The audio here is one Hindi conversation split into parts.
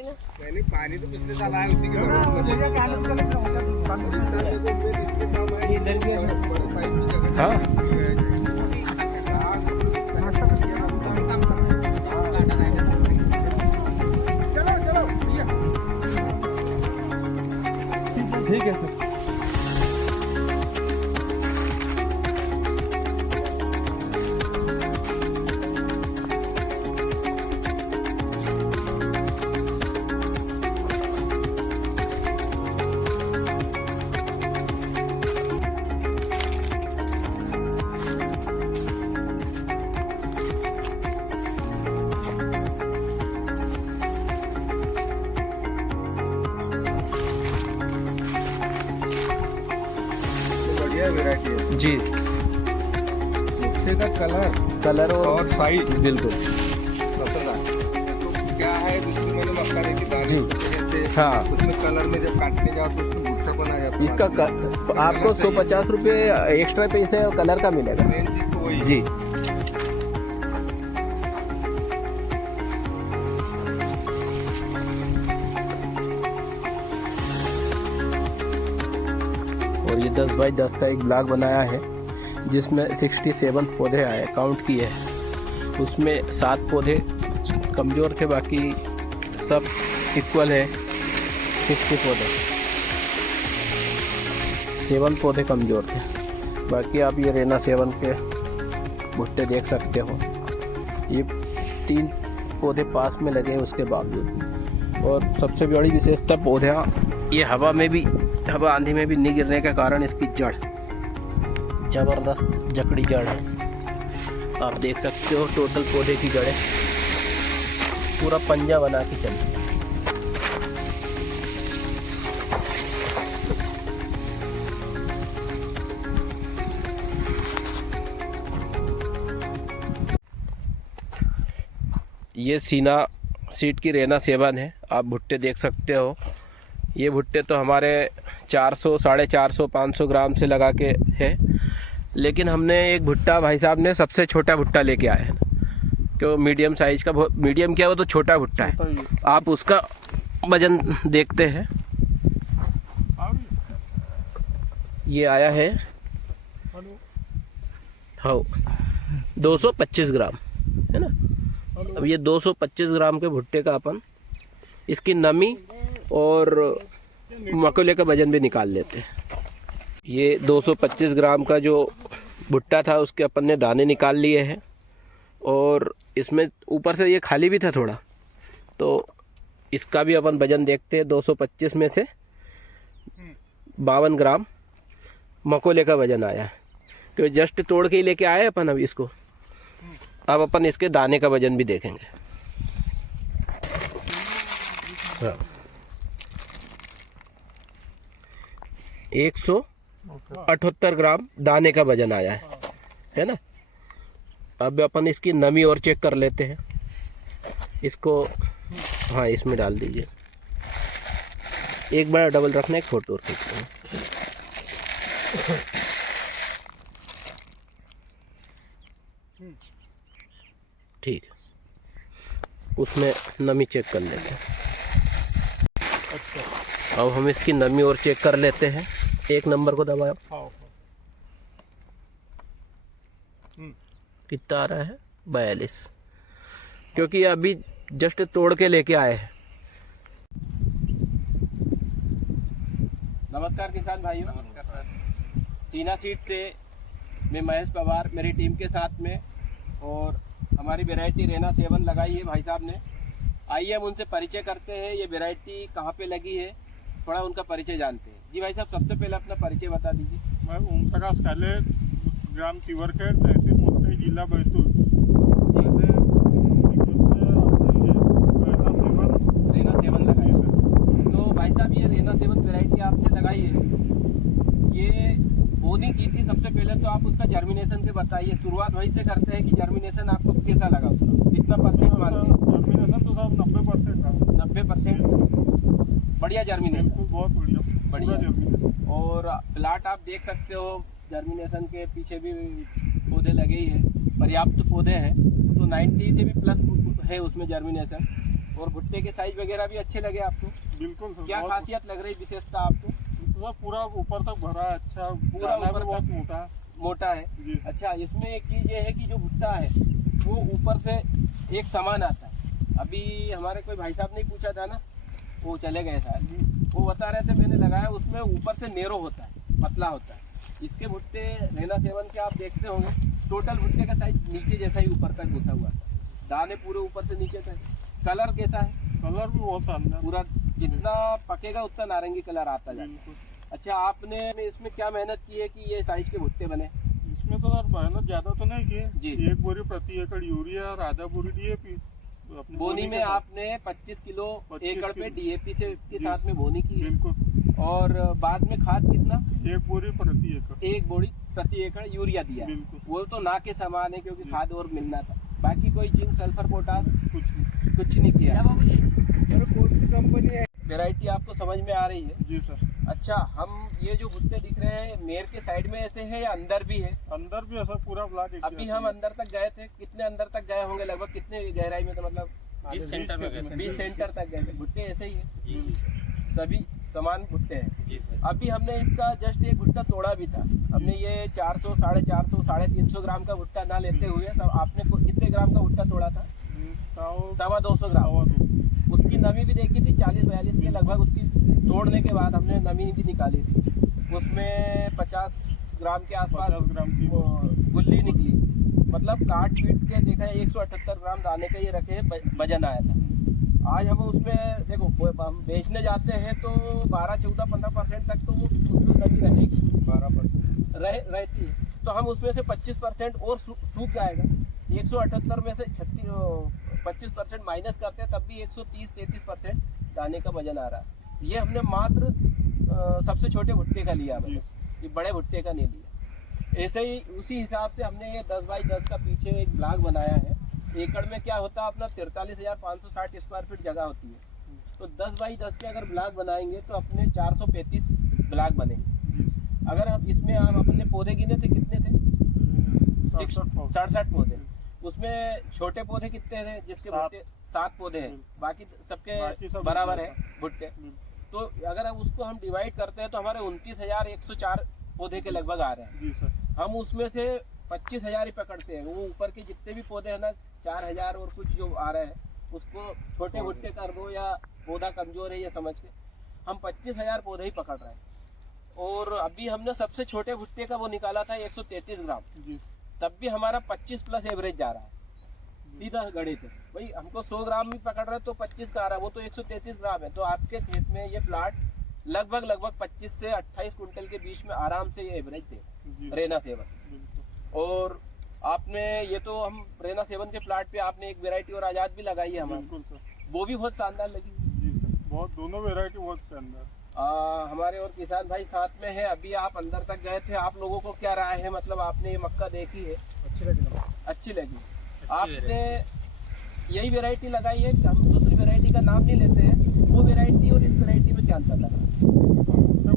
मैंने पानी तो पिछले साल आया उसी के हाँ ठीक है सर। वैरायटी है जी, भुट्टे का कलर और साइज बिल्कुल मसाला तो क्या है उसमें मैंने मक्का की दाल जी। हाँ उसमें कलर में जब काटने जाओ तो उसमें भुट्टापन आ जाता है। इसका आपको 150 रुपये एक्स्ट्रा पैसे और कलर का मिलेगा मेन चीज तो वही जी। और ये 10 बाई 10 का एक ब्लॉक बनाया है जिसमें 67 पौधे आए, काउंट किए हैं। उसमें 7 पौधे कमज़ोर थे, बाकी सब इक्वल है। 60 पौधे, 7 पौधे कमज़ोर थे। बाकी आप ये रेना 7 के भुट्टे देख सकते हो। ये 3 पौधे पास में लगे हैं उसके बावजूद। और सबसे बड़ी विशेषता पौधे ये हवा आंधी में भी नहीं गिरने के कारण इसकी जड़ ज़बरदस्त जकड़ी जड़ है। आप देख सकते हो टोटल पौधे की जड़ें पूरा पंजा बना के चलती है। ये सीना सीट की रेना 7 है। आप भुट्टे देख सकते हो। ये भुट्टे तो हमारे 400, 450, 500 ग्राम से लगा के है। लेकिन हमने एक भुट्टा भाई साहब ने सबसे छोटा भुट्टा लेके आए हैं, क्यों मीडियम साइज़ का, मीडियम क्या वो तो छोटा भुट्टा है। आप उसका वजन देखते हैं। ये आया है हाँ 225 ग्राम है ना। अब ये 225 ग्राम के भुट्टे का अपन इसकी नमी और मकोले का वजन भी निकाल लेते हैं। ये 225 ग्राम का जो भुट्टा था उसके अपन ने दाने निकाल लिए हैं। और इसमें ऊपर से ये खाली भी था थोड़ा, तो इसका भी अपन वजन देखते हैं। 225 में से 52 ग्राम मकोले का वजन आया है, क्योंकि जस्ट तोड़ के ही लेके आए अपन अभी इसको। अब अपन इसके दाने का वजन भी देखेंगे। हाँ 178 ग्राम दाने का वजन आया है ना। अब अपन इसकी नमी और चेक कर लेते हैं। इसको हाँ इसमें डाल दीजिए। एक बार डबल रखना, एक फोटो और खींचते हैं। ठीक, उसमें नमी चेक कर लेते हैं। अब हम इसकी नमी और चेक कर लेते हैं। 1 नंबर को दबाया, कितना आ रहा है 42, क्योंकि अभी जस्ट तोड़ के लेके आए हैं। नमस्कार किसान भाइयों, नमस्कार सर। सीना सीड से मैं महेश पवार, मेरी टीम के साथ में, और हमारी वैरायटी रेना 7 लगाई है भाई साहब ने। आइए हम उनसे परिचय करते हैं, ये वैरायटी कहाँ पे लगी है, थोड़ा उनका परिचय जानते हैं। जी भाई साहब, सबसे पहले अपना परिचय बता दीजिए। मैं ओम प्रकाश काले, ग्राम चिवरखेड़, तहसील मुल्ताई, जिला बैतूल। रेना 7 लगाई है। तो भाई साहब ये रेना 7 वैरायटी आपने लगाई है, ये बोनी की थी सबसे पहले, तो आप उसका जर्मिनेशन के बताइए। शुरुआत वहीं से करते हैं कि जर्मिनेशन आपको कैसा लगा उसका, कितना परसेंट मानते हैं? जर्मिनेशन तो साहब 90% था। 90% बढ़िया जर्मिनेशन, बहुत बढ़िया जर्मिनेशन। और प्लाट आप देख सकते हो, जर्मिनेशन के पीछे भी पौधे लगे ही हैं, पर्याप्त पौधे हैं, तो 90 से भी प्लस है उसमें जर्मिनेशन। और भुट्टे के साइज वगैरह भी अच्छे लगे आपको? बिल्कुल सर। क्या बहुत- खासियत लग रही विशेषता आपको? मतलब पूरा ऊपर तक भरा है, अच्छा पूरा दाना ऊपर भी बहुत तक? मोटा है मोटा है। जी। अच्छा, इसमें एक चीज ये है कि जो भुट्टा है वो ऊपर से एक समान आता है। अभी हमारे कोई भाई साहब ने पूछा था ना, वो चले गए शायद, वो बता रहे थे मैंने लगाया उसमें ऊपर से नेरो होता है, पतला होता है। इसके भुट्टे रैना 7 के आप देखते होंगे, टोटल भुट्टे का साइज नीचे जैसा ही ऊपर तक उठा हुआ था, दाने पूरे ऊपर से नीचे तक। कलर कैसा है? कलर भी बहुत शानदार। पूरा जितना पकेगा उतना नारंगी कलर आता जाएगा। बिल्कुल। अच्छा, आपने इसमें क्या मेहनत की है कि ये साइज के भुट्टे बने? इसमें तो सर मेहनत ज्यादा तो नहीं की जी। है। 1 बोरी प्रति एकड़ यूरिया और आधा बोरी डीएपी। बोनी में आपने 25 किलो 25 एकड़ पे किलो। डीएपी से के जी। साथ में बोनी की है। बिल्कुल। और बाद में खाद कितना? 1 बोरी प्रति एकड़। 1 बोरी प्रति एकड़ यूरिया दिया है। बिल्कुल। वो तो ना के समान है क्योंकि जी। खाद और मिलना था। बाकी कोई जिंक सल्फर पोटास कुछ नहीं। कुछ नहीं किया। कौन सी कंपनी है? वेराइटी आपको समझ में आ रही है? जी सर। अच्छा, हम ये जो भुट्टे दिख रहे हैं मेर के साइड में ऐसे है या अंदर भी है? अंदर भी ऐसा पूरा ब्लॉक एक अभी हम अंदर तक गए थे, कितने अंदर तक गए होंगे? लगभग कितने गहराई में? तो मतलब 20 सेंटर में गए। 20 सेंटर तक गए थे। भुट्टे ऐसे ही है, जी। सभी समान भुट्टे हैं। जी सर। अभी हमने इसका जस्ट एक भुट्टा तोड़ा भी था। हमने ये 400, 450, 350 ग्राम का भुट्टा ना लेते हुए सब आपने कितने ग्राम का भुट्टा तोड़ा था? 250 ग्राम। उसकी नमी भी देखी थी 40-42 के लगभग। उसकी तोड़ने के बाद हमने नमी भी निकाली थी, उसमें 50 ग्राम के आसपास 50 ग्राम की वो गुल्ली निकली। मतलब काट पीट के देखा है 178 ग्राम दाने का ये रखे वजन आया था। आज हम उसमें देखो हम बेचने जाते हैं तो 12, 14, 15% तक तो उसमें नमी रहेगी, 12% रहती है। तो हम उसमें से 25% और सूख जाएगा। 178 में से 25% माइनस करते हैं तब भी 130-33% दाने का वजन आ रहा है। ये हमने मात्र सबसे छोटे भुट्टे का लिया, मतलब ये बड़े भुट्टे का नहीं लिया। ऐसे ही उसी हिसाब से हमने ये 10 बाई 10 का पीछे एक ब्लॉक बनाया है। एकड़ में क्या होता है अपना 43,560 स्क्वायर फीट जगह होती है। तो 10 बाई 10 के अगर ब्लॉक बनाएंगे तो अपने 435 ब्लॉक बनेंगे। अगर हम इसमें हम अपने पौधे गिने थे कितने थे? 67 पौधे। उसमें छोटे पौधे कितने थे? जिसके भुट्टे 7 पौधे हैं, बाकी सबके सब बराबर है भुट्टे। तो अगर हम उसको हम डिवाइड करते हैं तो हमारे 29,104 पौधे के लगभग आ रहे हैं। जी सर। हम उसमें से 25,000 ही पकड़ते हैं। वो ऊपर के जितने भी पौधे हैं ना 4,000 और कुछ जो आ रहे हैं उसको छोटे भुट्टे कर दो या पौधा कमजोर है ये समझ के हम 25,000 पौधे ही पकड़ रहे हैं। और अभी हमने सबसे छोटे भुट्टे का वो निकाला था 133 ग्राम, जी। तब भी हमारा 25 प्लस एवरेज जा रहा है। सीधा गणित है भाई, हमको 100 ग्राम भी पकड़ रहे हैं तो 25 का आ रहा है, वो तो 133 ग्राम है। तो आपके खेत में ये प्लाट लगभग 25 से 28 कुंटल के बीच में आराम से ये एवरेज थे रैना 7। बिल्कुल। और आपने ये तो हम रैना 7 के प्लाट पे आपने एक वेराइटी और आजाद भी लगाई है हमारी, बिल्कुल सर। वो भी बहुत शानदार लगी। जी सर, बहुत दोनों वैरायटी बहुत शानदार। हमारे और किसान भाई साथ में है। अभी आप अंदर तक गए थे, आप लोगों को क्या राय है? मतलब आपने ये मक्का देखी है, अच्छी लगी। आपने यही वेराइटी लगाई है? हम दूसरी वेराइटी का नाम नहीं लेते हैं, वो वेराइटी और इस वेराइटी में क्या अंतर लगा?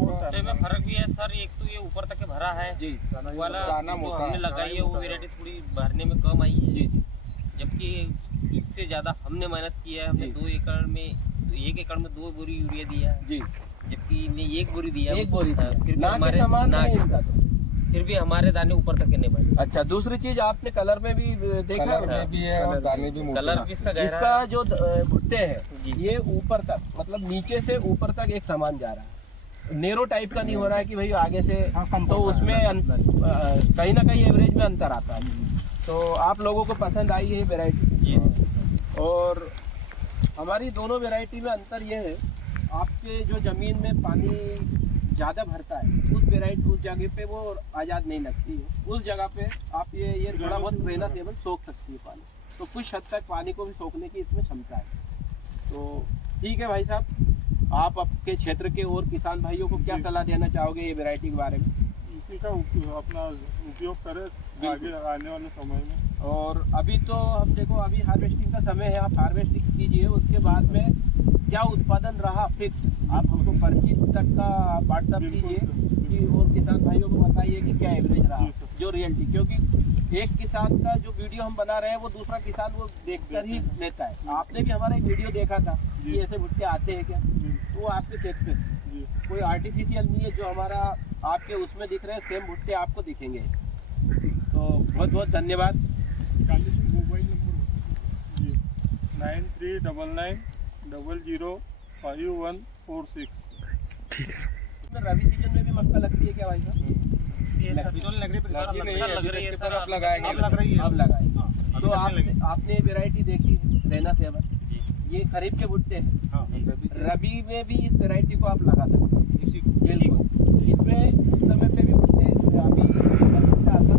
भुट्टे में फर्क भी है सर। एक तो ये ऊपर तक के भरा है जी, वाला दाना जो मोटा हमने है, लगाई है वो वेराइटी थोड़ी भरने में कम आई है। जी जी जबकि इससे ज्यादा हमने मेहनत की है। हमने जी। 2 एकड़ में 1 एकड़ में 2 बोरी यूरिया दिया है, जी, जबकि इन्हें 1 बोरी दिया। एक बोरी हाँ, थी। फिर भी ना के हमारे समान ना- नहीं इनका तो। फिर भी हमारे दाने ऊपर तक के नहीं भरे। अच्छा, दूसरी चीज आपने कलर में भी देखा कलर है? में भी है और दाने भी मोटे कलर हैं। भी इसका गहरा इसका है। जो भुट्टे है जी। ये ऊपर तक मतलब नीचे से ऊपर तक एक समान जा रहा है, नेरो टाइप का नहीं हो रहा है कि भाई आगे से तो उसमें कहीं ना कहीं एवरेज में अंतर आता है। तो आप लोगों को पसंद आई है वेराइटी? जी। और हमारी दोनों वेराइटी में अंतर ये है, आपके जो जमीन में पानी ज़्यादा भरता है उस वेराइटी उस जगह पे वो आज़ाद नहीं लगती है। उस जगह पे आप ये थोड़ा बहुत रैना 7 सोख सकती है पानी, तो कुछ हद तक पानी को भी सोखने की इसमें क्षमता है। तो ठीक है भाई साहब, आप आपके क्षेत्र के और किसान भाइयों को क्या सलाह देना चाहोगे ये वेराइटी के बारे में? इसी का अपना उपयोग करें आगे आने वाले समय में। और अभी तो हम देखो अभी हार्वेस्टिंग का समय है, आप हार्वेस्टिंग कीजिए, उसके बाद में क्या उत्पादन रहा फिक्स आप हमको पर्ची तक का व्हाट्सअप कीजिए कि और किसान भाइयों को बताइए कि क्या एवरेज रहा जी सर। जो रियलिटी, क्योंकि एक किसान का जो वीडियो हम बना रहे हैं वो दूसरा किसान वो देखकर ही लेता है। आपने भी हमारा एक वीडियो देखा था कि ऐसे भुट्टे आते हैं क्या, तो वो आपके खेत पे कोई आर्टिफिशियल नहीं है, जो हमारा आपके उसमें दिख रहे हैं सेम भुट्टे आपको दिखेंगे। तो बहुत बहुत धन्यवाद। Mobile number 9399005146। रबी सीजन में भी मक्का लगती है क्या भाई साहब? लगी नहीं है, अभी तक के पर अब लगाएंगे। अब लगाए। तो आपने वैरायटी देखी रैना 7, ये खरीफ के भुट्टे हैं। रबी में भी इस वैरायटी को आप लगा सकते हैं। बिल्कुल, इसमें उस समय पे भी भुट्टे अभी भुट्टा आता है,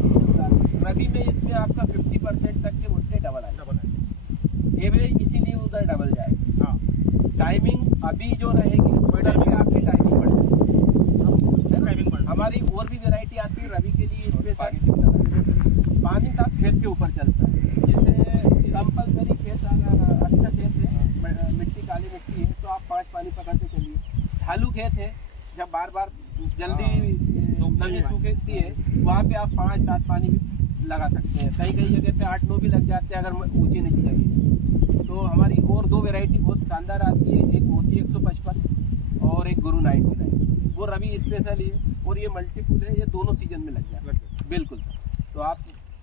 रबी में इसमें आपका 50% तक के भुट्टे डबल आए, एवरेज इसीलिए उधर डबल जाए। टाइमिंग अभी जो रहेगी उधर पे आपकी टाइमिंग बढ़ जाएगी। हमारी और भी वैरायटी आती है रबी के लिए, इसमें पानी साथ खेत के ऊपर चलता है। जैसे कंपलसरी खेत अगर अच्छा खेत है, मिट्टी काली मिट्टी है, तो आप 5 पानी पकड़ते चलिए। ढालू खेत है, जब बार बार जल्दी नमी सूखती है, वहाँ पे आप 5-7 पानी भी लगा सकते हैं। कई कई जगह पे 8-9 भी लग जाते हैं अगर ऊंची नीची जगह। तो हमारी और 2 वैरायटी बहुत शानदार आती है, एक मोती 155 और एक गुरु 99। वो रबी स्पेशल है और ये मल्टीपुल है, ये दोनों सीजन में लग जाते हैं। बिल्कुल सर, तो आप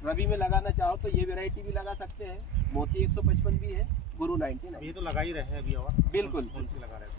रबी में लगाना चाहो तो ये वैरायटी भी लगा सकते हैं। मोती 155 भी है, गुरु 99। ये तो लगा ही रहे हैं अभी, और बिल्कुल कौन सी लगा रहे हैं?